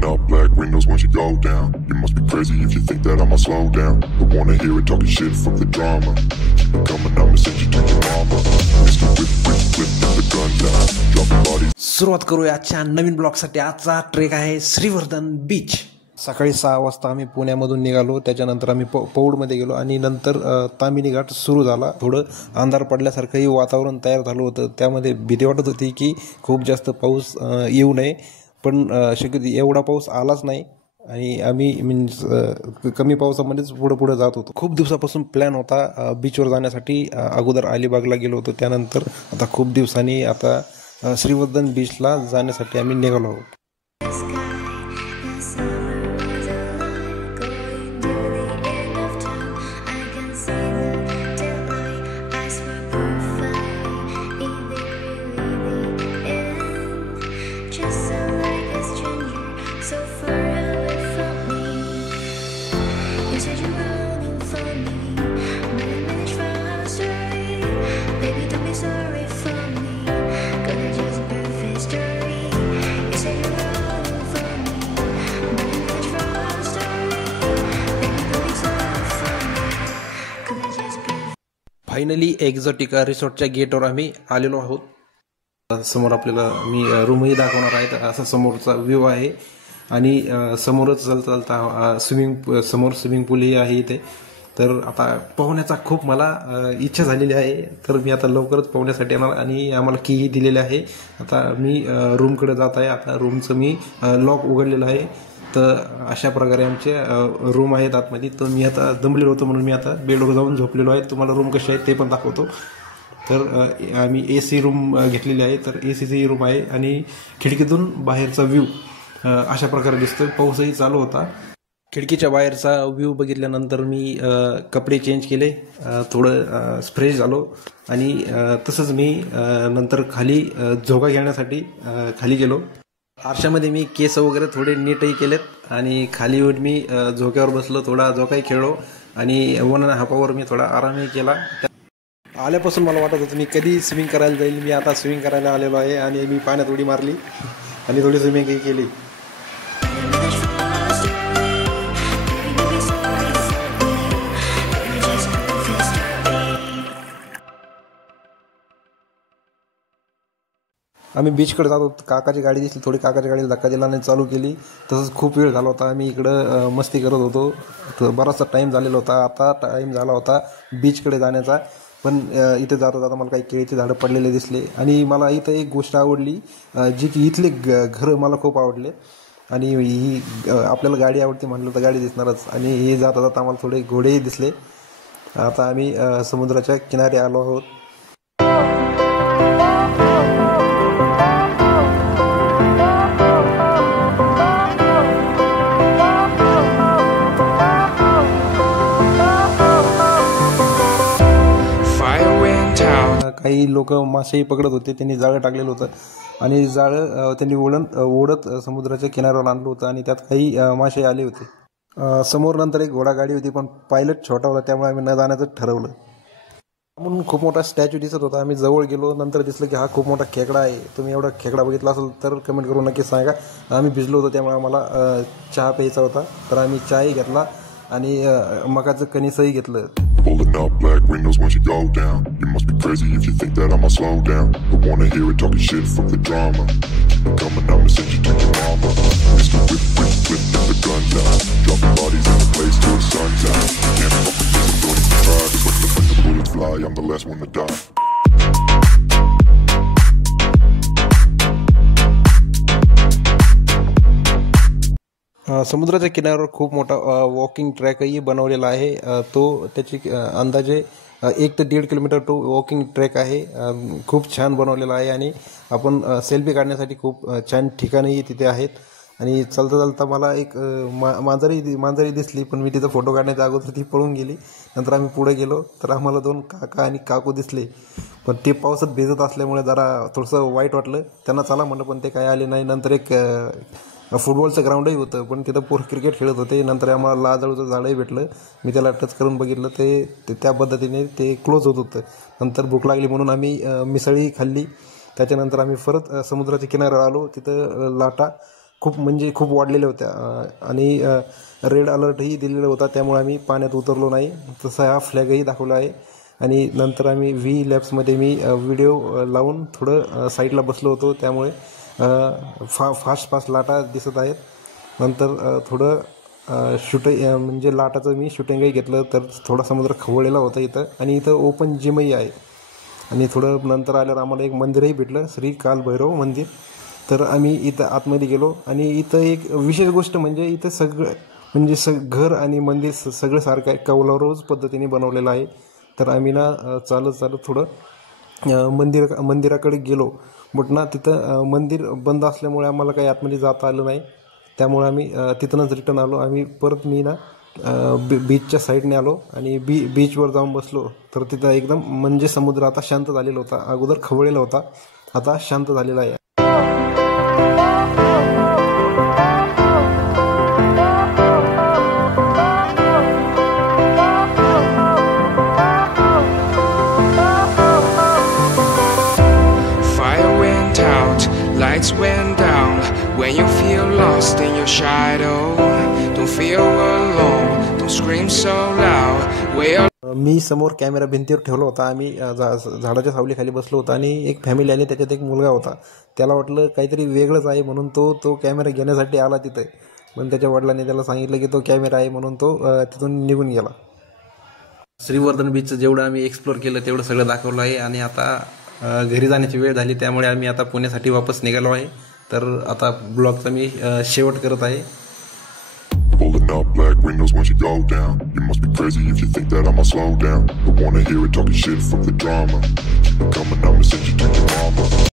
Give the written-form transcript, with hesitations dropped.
Rolling up black windows once you go down. You must be crazy if you think that I'ma slow down. Don't wanna hear it talking shit, fuck the drama. Keep it coming, I'ma send you to your mama. Mr. Whip, whip, whip, put the gun down. Dropping bodies. सुरुवात करूया आजच्या नवीन ब्लॉगसाठी. आजचा trek आहे Shrivardhan beach. सकाळी 6 वाजता आम्ही पुण्यामधून निघालो. त्याच्यानंतर आम्ही पौडमध्ये गेलो आणि नंतर तामिनी घाट सुरू झाला. थोडं अंधार पडल्यासारखंही वातावरण तयार झालं होतं. त्यामध्ये भीती वाटत होती की खूप जास्त पाऊस येऊ नये, पण शक्यतो एवढा पाऊस आलाच नाही आणि आम्ही कमी पावसामध्येच पुढे जात होतो. खूप दिवसापासून प्लॅन होता बीचवर जाण्यासाठी. अगोदर अलिबागला गेलो होतो, त्यानंतर आता खूप दिवसांनी आता श्रीवर्धन बीचला जाण्यासाठी आम्ही निघालो आहोत. फायनली एक्झॉटिका रिसॉर्टच्या गेटवर आम्ही आलेलो आहोत. समोर आपल्याला मी रूमही दाखवणार आहे. असा समोरचा व्ह्यू आहे आणि समोरच चालता समोर स्विमिंग पूलही आहे इथे. तर आता पोहण्याचा खूप मला इच्छा झालेली आहे, तर मी आता लवकरच पोहण्यासाठी येणार आणि आम्हाला कीही दिलेली आहे. आता मी रूमकडे जात आहे. आता रूमचं मी लॉक उघडलेलं आहे. तर अशा प्रकारे आमचे रूम आहेत आतमध्ये. तर मी आता दमलेलो होतो म्हणून मी आता बेडवर जाऊन झोपलेलो आहे. तुम्हाला रूम कशी आहे ते पण दाखवतो. तर आम्ही AC रूम घेतलेली आहे. तर ACची रूम आहे आणि खिडकीतून बाहेरचा व्ह्यू अशा प्रकारे दिसतोय. पाऊसही चालू होता. खिडकीच्या बाहेरचा व्ह्यू बघितल्यानंतर मी कपडे चेंज केले, थोडं फ्रेश झालो आणि तसंच मी नंतर खाली झोका घेण्यासाठी खाली गेलो. आरशामध्ये मी केस वगैरे थोडे नीटही केलेत आणि खाली येऊन मी झोक्यावर बसलो, थोडा झोकाही खेळलो आणि 1.5 मी थोडा आरामही केला. आल्यापासून मला वाटत होतं मी कधी स्विमिंग करायला जाईल. मी आता स्विमिंग करायला आलेलो आहे आणि मी पाण्यात उडी मारली आणि थोडी स्विमिंगही केली. आम्ही बीचकडे जात होतो. काकाची गाडी दिसली, थोडी काकाच्या गाडीला धक्का दिला आणि चालू केली. तसंच खूप वेळ झाला होता. आम्ही इकडं मस्ती करत होतो. तर बराचसा टाईम झालेला होता. आता टाईम झाला होता बीचकडे जाण्याचा. पण इथे जाता जाता मला काही केळीचे झाडं पडलेले दिसले आणि मला इथं एक गोष्ट आवडली, जी की इथले घरं मला खूप आवडले. आणि ही आपल्याला गाडी आवडते म्हटलं तर गाडी दिसणारच. आणि हे जाता जाता आम्हाला थोडे घोडेही दिसले. आता आम्ही समुद्राच्या किनारी आलो आहोत. काही लोक मासेही पकडत होते. त्यांनी जाळं टाकलेलं होतं आणि जाळं त्यांनी ओढत समुद्राच्या किनाऱ्यावर आणलं होतं आणि त्यात काही मासे आले होते. समोर नंतर एक घोडागाडी होती, पण पायलट छोटा होता त्यामुळे आम्ही न जाण्याचं ठरवलं. म्हणून खूप मोठा स्टॅच्यू दिसत होता. आम्ही जवळ गेलो, नंतर दिसलं की हा खूप मोठा खेकडा आहे. तुम्ही एवढा खेकडा बघितला असेल तर कमेंट करून नक्की सांगा. आम्ही भिजलो होतो त्यामुळे आम्हाला चहा प्यायचा होता, तर आम्ही चहाही घेतला आणि मकाचं कणीसही घेतलं. Rolling up black windows once you go down. You must be crazy if you think that I'ma slow down. Don't wanna hear it talking shit, fuck the drama. Keep it coming, I'ma send you to your mama. Mr. Whip, whip, whip, put the gun down. Dropping bodies in the place till the sun's out. Can't fuck with this, I'm going to try. Just let the bullets fly, I'm the last one to die. समुद्राच्या किनाऱ्यावर खूप मोठा walking ट्रॅकही बनवलेला आहे. तो त्याची अंदाजे 1 ते 1.5 किलोमीटर तो वॉकिंग ट्रॅक आहे. खूप छान बनवलेला आहे आणि आपण सेल्फी काढण्यासाठी खूप छान ठिकाणंही तिथे आहेत. आणि चालता चालता मला एक मांजरी दिसली, पण मी तिथं फोटो काढण्याच्या अगोदर ती पळून गेली. नंतर आम्ही पुढे गेलो तर आम्हाला 2 काका आणि काकू दिसले, पण ते पावसात भिजत असल्यामुळे जरा थोडंसं वाईट वाटलं. त्यांना चला म्हणलं पण ते काय आले नाही. नंतर एक फुटबॉलचं ग्राउंडही होतं, पण तिथं पोरं क्रिकेट खेळत होते. नंतर आम्हाला लाजळूचं झाडही भेटलं. मी त्याला टच करून बघितलं, ते त्या पद्धतीने ते क्लोज होत होतं. नंतर भूक लागली म्हणून आम्ही मिसळी खाल्ली. त्याच्यानंतर आम्ही परत समुद्राच्या किनाऱ्यावर आलो. तिथं लाटा खूप म्हणजे खूप वाढलेल्या होत्या आणि रेड अलर्टही दिलेला होता, त्यामुळे आम्ही पाण्यात उतरलो नाही. तसा हा फ्लॅगही दाखवला आहे. आणि नंतर आम्ही व्ही लॅब्समध्ये मी व्हिडिओ लावून थोडं साईडला बसलो होतो, त्यामुळे फास्ट लाटा दिसत आहेत. नंतर थोडं म्हणजे लाटाचं मी शूटिंगही घेतलं, तर थोडा समुद्र खवळलेला होता इथं. आणि इथं ओपन जिमही आहे. आणि थोडं नंतर आल्यावर आम्हाला एक मंदिरही भेटलं, श्री कालभैरव मंदिर. तर आम्ही इथं आतमध्ये गेलो. आणि इथं एक विशेष गोष्ट म्हणजे इथं सगळं म्हणजे घर आणि मंदिर सगळं सारखं आहे, कौलारोज पद्धतीने बनवलेलं आहे. तर आम्ही ना चालत थोडं मंदिराकडे गेलो. बट ना तिथं मंदिर बंद असल्यामुळे आम्हाला काही आतमध्ये जाता आलं नाही. त्यामुळे आम्ही तिथूनच रिटर्न आलो. आम्ही परत मी ना बीचच्या साईडने आलो आणि बीचवर जाऊन बसलो. तर तिथं एकदम म्हणजे समुद्र आता शांत झालेला होता. अगोदर खवळलेला होता, आता शांत झालेला आहे. Lights went down when you feel lost in your shadow. Don't feel alone, don't scream so loud. मी समोर कॅमेरा भिंतीवर ठेवला होता. आम्ही झाडाच्या सावलीखाली बसलो होतो आणि एक फॅमिली आली, त्याच्यात एक मुलगा होता. त्याला वाटलं काहीतरी वेगळंच आहे म्हणून तो कॅमेरा घेण्यासाठी आला तिथे. पण त्याच्या वडिलांनी त्याला सांगितलं की तो कॅमेरा आहे, म्हणून तो तिथून निघून गेला. श्रीवर्धन बीचचं जेवढं आम्ही एक्सप्लोर केलं तेवढं सगळं दाखवलं आहे. आणि आता घरी जाण्याची वेळ झाली, त्यामुळे आम्ही आता पुण्यासाठी वापस निघालो आहे. तर आता ब्लॉगचा मी शेवट करत आहे. Pulling up black windows once you go down. You must be crazy if you think that I'ma slow down. Don't wanna hear it talking shit, fuck the drama. Keep it coming, I'ma send you to your mama.